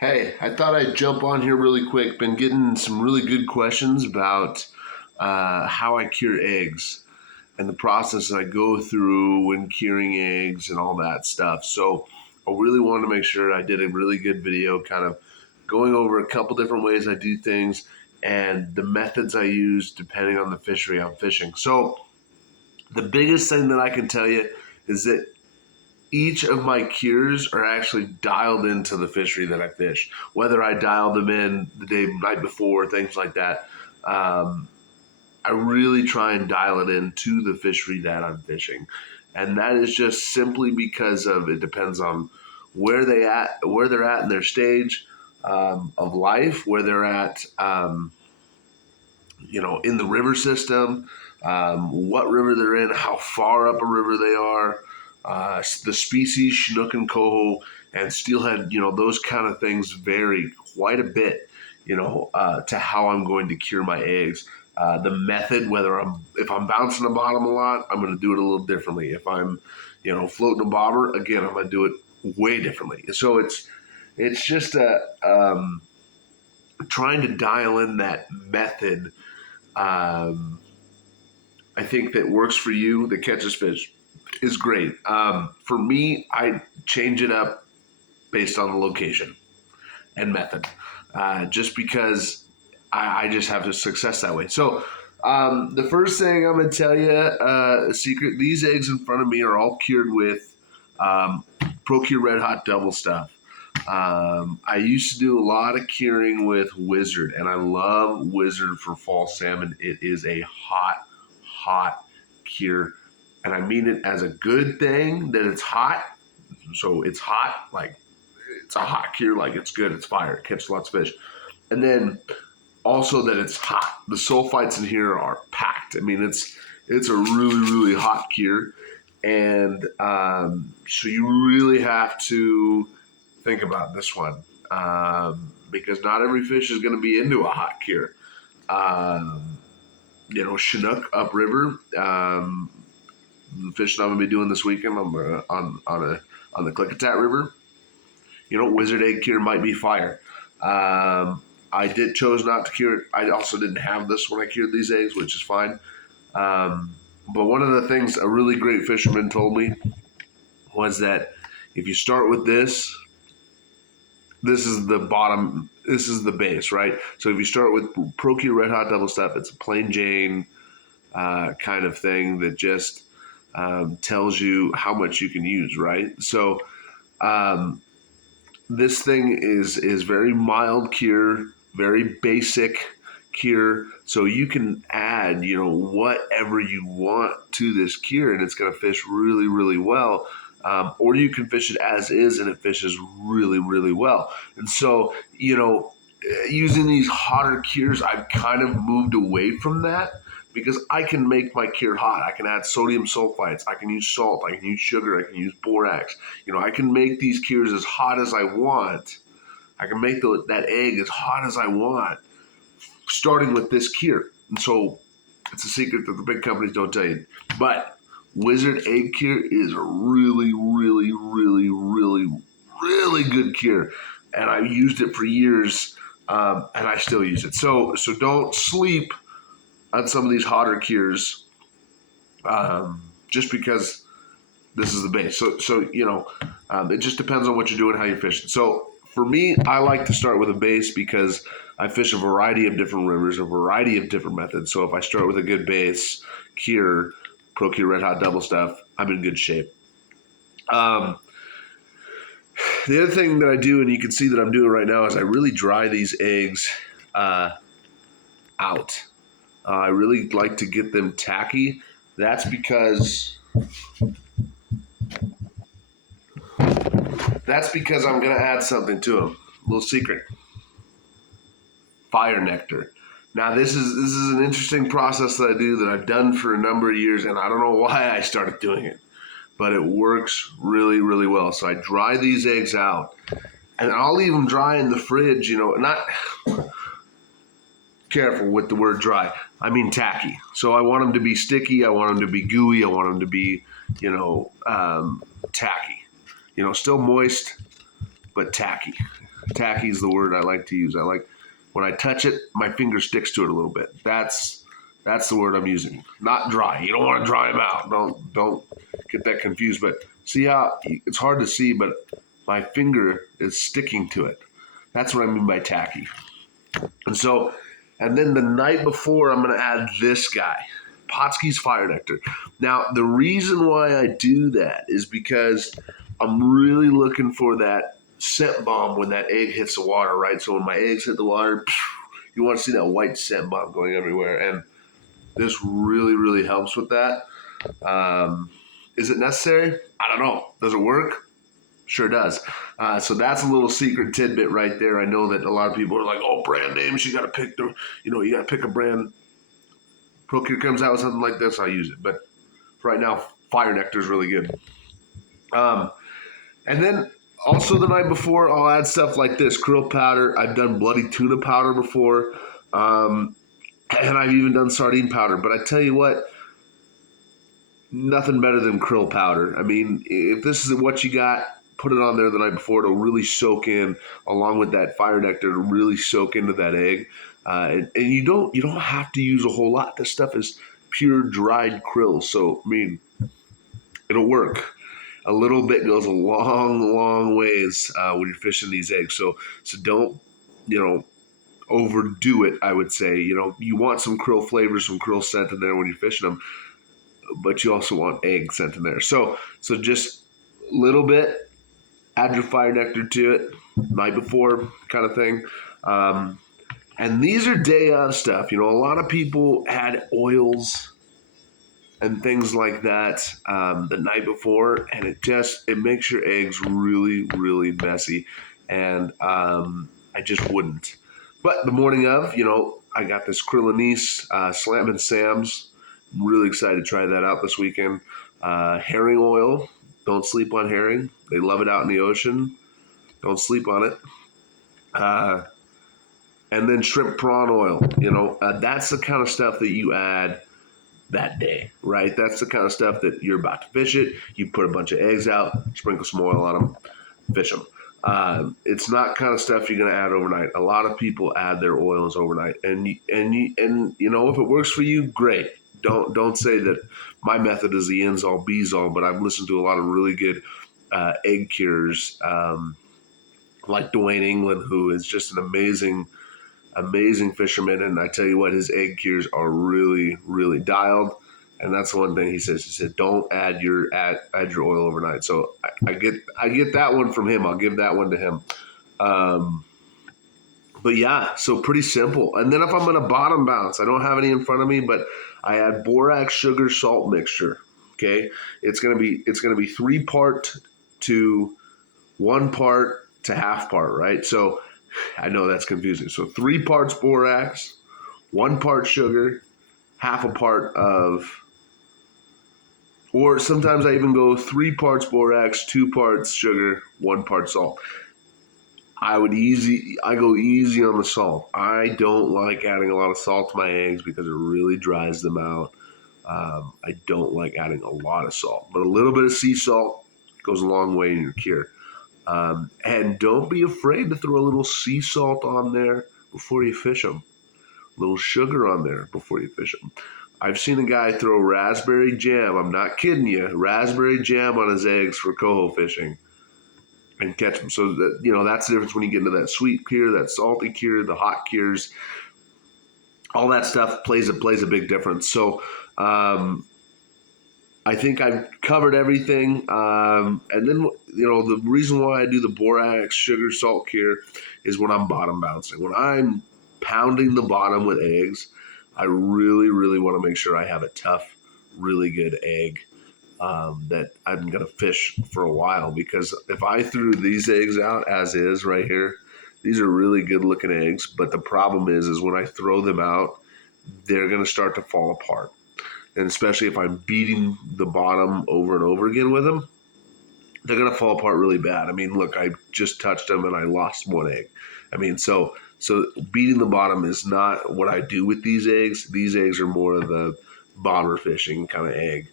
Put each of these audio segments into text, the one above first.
Hey, I thought I'd jump on here really quick. Been getting some really good questions about how I cure eggs and the process that I go through when curing eggs and all that stuff. So I really wanted to make sure I did a really good video kind of going over a couple different ways I do things and the methods I use depending on the fishery I'm fishing. So the biggest thing that I can tell you is that each of my cures are actually dialed into the fishery that I fish. Whether I dial them in the night before, things like that, um, I really try and dial it in to the fishery that I'm fishing, and that is just simply because of it depends on where they're at in their stage of life, where they're at, in the river system, what river they're in, how far up a river they are, the species, Chinook and coho, and steelhead, those kind of things vary quite a bit, to how I'm going to cure my eggs. The method, if I'm bouncing the bottom a lot, I'm going to do it a little differently. If I'm, floating a bobber, again, I'm going to do it way differently. So it's just trying to dial in that method. I think that works for you that catches fish is great. For me, I change it up based on the location and method, just because I just have the success that way. So the first thing I'm going to tell you, a secret, these eggs in front of me are all cured with ProCure Red Hot Double Stuff. I used to do a lot of curing with Wizard, and I love Wizard for fall salmon. It is a hot cure, and I mean it as a good thing that it's hot. So it's hot, like it's a hot cure, like it's good, it's fire, it catches lots of fish, and then also that it's hot. The sulfites in here are packed. I mean, it's a really hot cure, and so you really have to think about this one, because not every fish is going to be into a hot cure. Chinook upriver, the fishing I'm going to be doing this weekend on the Klickitat River. Wizard egg cure might be fire. I chose not to cure it. I also didn't have this when I cured these eggs, which is fine. But one of the things a really great fisherman told me was that if you start with this is the bottom, this is the base, right? So if you start with ProCure Red Hot Double Stuff, it's a plain Jane kind of thing that just tells you how much you can use, right? So this thing is very mild cure, very basic cure. So you can add, whatever you want to this cure, and it's going to fish really well. Or you can fish it as is, and it fishes really well. And so, using these hotter cures, I've kind of moved away from that because I can make my cure hot. I can add sodium sulfites. I can use salt. I can use sugar. I can use borax. I can make these cures as hot as I want. I can make that egg as hot as I want, starting with this cure. And so it's a secret that the big companies don't tell you. But Wizard egg cure is a really good cure, and I've used it for years, and I still use it. So don't sleep on some of these hotter cures, just because this is the base. So it just depends on what you're doing, how you're fishing. So for me, I like to start with a base because I fish a variety of different rivers, a variety of different methods. So if I start with a good base cure, ProCure Red Hot Double Stuff, I'm in good shape. The other thing that I do, and you can see that I'm doing right now, is I really dry these eggs out. I really like to get them tacky. That's because I'm going to add something to them. A little secret. Fire nectar. Now this is an interesting process that I do that I've done for a number of years, and I don't know why I started doing it, but it works really well. So I dry these eggs out, and I'll leave them dry in the fridge. Not careful with the word dry. I mean tacky. So I want them to be sticky. I want them to be gooey. I want them to be, tacky. Still moist, but tacky. Tacky is the word I like to use. I like when I touch it, my finger sticks to it a little bit. That's the word I'm using. Not dry. You don't want to dry them out. Don't get that confused. But see how it's hard to see, but my finger is sticking to it. That's what I mean by tacky. And so, and then the night before, I'm going to add this guy, Potsky's Fire Nectar. Now, the reason why I do that is because I'm really looking for that scent bomb when that egg hits the water, right? So when my eggs hit the water, you want to see that white scent bomb going everywhere. And this really, really helps with that. Is it necessary? I don't know. Does it work? Sure does. So that's a little secret tidbit right there. I know that a lot of people are like, "Oh, brand names. You got to pick you got to pick a brand." Procure comes out with something like this, I use it. But right now, Fire Nectar is really good. And then also the night before, I'll add stuff like this: krill powder. I've done bloody tuna powder before, and I've even done sardine powder. But I tell you what, nothing better than krill powder. I mean, if this is what you got, put it on there the night before. It'll really soak in, along with that Fire Nectar, to really soak into that egg. And you don't have to use a whole lot. This stuff is pure dried krill, so I mean, it'll work. A little bit goes a long, long ways when you're fishing these eggs. So don't overdo it. I would say you want some krill flavor, some krill scent in there when you're fishing them, but you also want egg scent in there. So just a little bit. Add your Fire Nectar to it night before, kind of thing. And these are day of stuff. A lot of people add oils and things like that the night before, and it makes your eggs really, really messy. And I just wouldn't. But the morning of, I got this krill anise, Salmon Sam's. I'm really excited to try that out this weekend. Herring oil. Don't sleep on herring. They love it out in the ocean. Don't sleep on it. And then shrimp prawn oil. That's the kind of stuff that you add that day, right? That's the kind of stuff that you're about to fish it. You put a bunch of eggs out, sprinkle some oil on them, fish them. It's not kind of stuff you're going to add overnight. A lot of people add their oils overnight, and if it works for you, great. Don't say that my method is the ends all bees all, but I've listened to a lot of really good egg cures, like Dwayne England, who is just an amazing fisherman. And I tell you what, his egg cures are really, really dialed. And that's the one thing he says. He said, don't add your oil overnight. So I get that one from him. I'll give that one to him. But yeah, so pretty simple. And then if I'm going to bottom bounce, I don't have any in front of me, but I add borax, sugar, salt mixture. Okay, it's gonna be 3 part to 1 part to half part, right? So I know that's confusing. So 3 parts borax, 1 part sugar, half a part of, or sometimes I even go 3 parts borax, 2 parts sugar, 1 part salt. I go easy on the salt. I don't like adding a lot of salt to my eggs because it really dries them out. I don't like adding a lot of salt, but a little bit of sea salt goes a long way in your cure. And don't be afraid to throw a little sea salt on there before you fish them. A little sugar on there before you fish them. I've seen a guy throw raspberry jam. I'm not kidding you. Raspberry jam on his eggs for coho fishing and catch them. So that's the difference when you get into that sweet cure, that salty cure, the hot cures. All that stuff plays a big difference. So I think I've covered everything. And then the reason why I do the borax, sugar, salt cure is when I'm bottom bouncing. When I'm pounding the bottom with eggs, I really, really want to make sure I have a tough, really good egg that I'm going to fish for a while. Because if I threw these eggs out as is right here, these are really good looking eggs. But the problem is when I throw them out, they're going to start to fall apart. And especially if I'm beating the bottom over and over again with them, they're going to fall apart really bad. I mean, look, I just touched them and I lost 1 egg. I mean, so beating the bottom is not what I do with these eggs. These eggs are more of the bomber fishing kind of egg.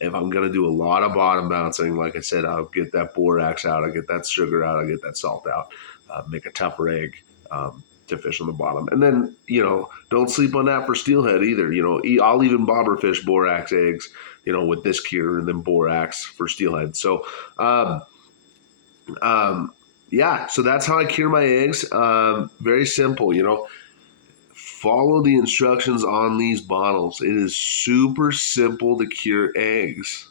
If I'm going to do a lot of bottom bouncing, like I said, I'll get that borax out, I'll get that sugar out, I'll get that salt out, make a tougher egg to fish on the bottom. And then, don't sleep on that for steelhead either. I'll even bobber fish borax eggs, with this cure and then borax for steelhead. So, um, yeah, so that's how I cure my eggs. Very simple, follow the instructions on these bottles. It is super simple to cure eggs.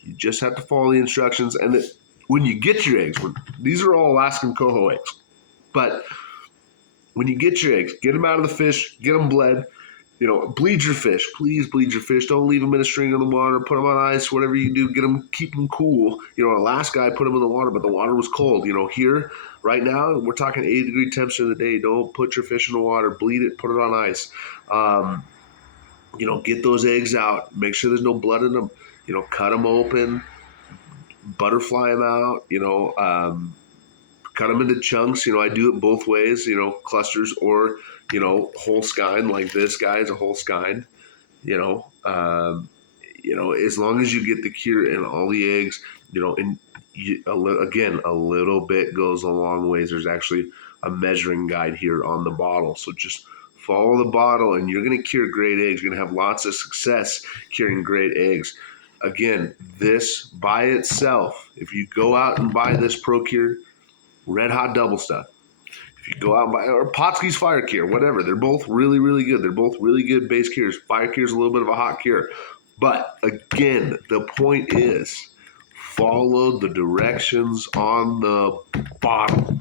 You just have to follow the instructions. And when you get your eggs, these are all Alaskan coho eggs, but when you get your eggs, get them out of the fish, get them bled. Bleed your fish. Please bleed your fish. Don't leave them in a string in the water. Put them on ice. Whatever you do, keep them cool. Alaska, I put them in the water, but the water was cold. Here, right now, we're talking 80-degree temperature of the day. Don't put your fish in the water. Bleed it. Put it on ice. Get those eggs out. Make sure there's no blood in them. Cut them open. Butterfly them out. Cut them into chunks. I do it both ways, clusters or, whole skein, like this guy is a whole skein, as long as you get the cure in all the eggs, and again, a little bit goes a long ways. There's actually a measuring guide here on the bottle. So just follow the bottle and you're going to cure great eggs. You're going to have lots of success curing great eggs. Again, this by itself, if you go out and buy this ProCure Red Hot Double Stuff, if you go out and buy, or Potsky's Fire Cure, whatever, they're both really, really good. They're both really good base cures. Fire Cure is a little bit of a hot cure. But again, the point is follow the directions on the bottle.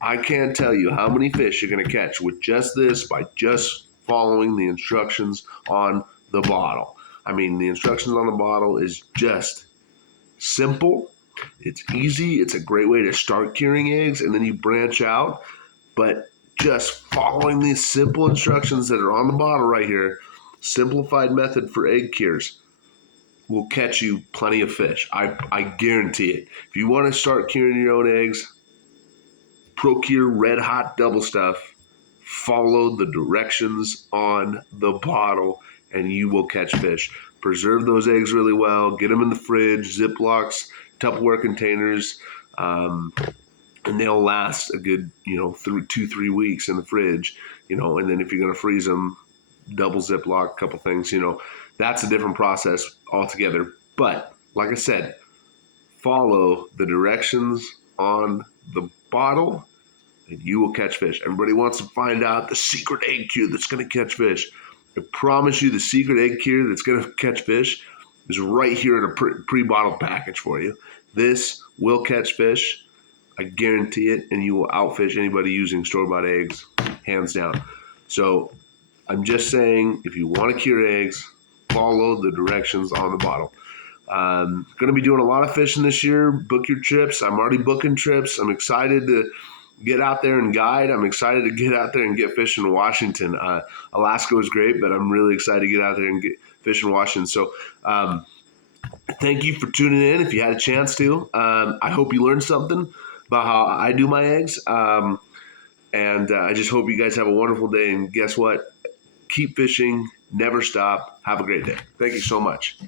I can't tell you how many fish you're going to catch with just this by just following the instructions on the bottle. I mean, the instructions on the bottle is just simple. It's easy. It's a great way to start curing eggs, and then you branch out. But just following these simple instructions that are on the bottle right here, simplified method for egg cures, will catch you plenty of fish. I guarantee it. If you want to start curing your own eggs, ProCure Red Hot Double Stuff, follow the directions on the bottle, and you will catch fish. Preserve those eggs really well. Get them in the fridge, Ziplocs, Tupperware containers, and they'll last a good, 2-3 weeks in the fridge, and then if you're going to freeze them, double Ziploc, a couple things, that's a different process altogether. But like I said, follow the directions on the bottle and you will catch fish. Everybody wants to find out the secret egg cure that's going to catch fish. I promise you the secret egg cure that's going to catch fish is right here in a pre-bottled package for you. This will catch fish. I guarantee it, and you will outfish anybody using store-bought eggs, hands down. So I'm just saying, if you want to cure eggs, follow the directions on the bottle. Going to be doing a lot of fishing this year. Book your trips. I'm already booking trips. I'm excited to get out there and guide. I'm excited to get out there and get fish in Washington. Alaska was great, but I'm really excited to get out there and get fish in Washington. So thank you for tuning in. If you had a chance to, I hope you learned something about how I do my eggs. And I just hope you guys have a wonderful day. And guess what? Keep fishing. Never stop. Have a great day. Thank you so much.